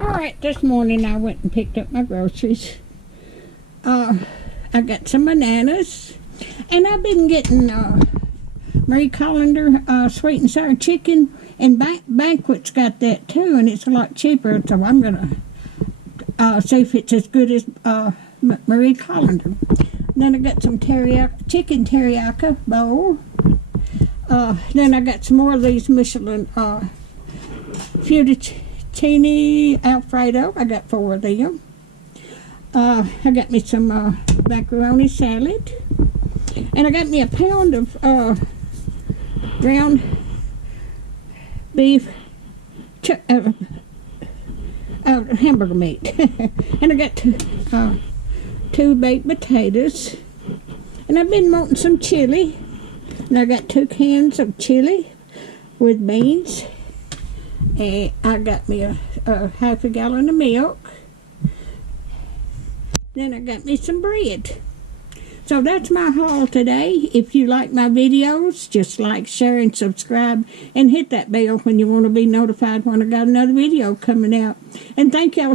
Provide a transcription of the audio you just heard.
Alright, this morning I went and picked up my groceries. I got some bananas, and I've been getting Marie Callender sweet and sour chicken, and Banquet's got that too, and it's a lot cheaper, so I'm going to see if it's as good as Marie Callender. Then I got some chicken teriyaki bowl. Then I got some more of these Michelin fettuccine Alfredo. I got 4 of them. I got me some macaroni salad. And I got me a pound of ground beef hamburger meat. And I got 2 baked potatoes. And I've been wanting some chili. And I got 2 cans of chili with beans. And I got me a half a gallon of milk. Then I got me some bread. So that's my haul today. If you like my videos, just like, share, and subscribe. And hit that bell when you want to be notified when I got another video coming out. And thank y'all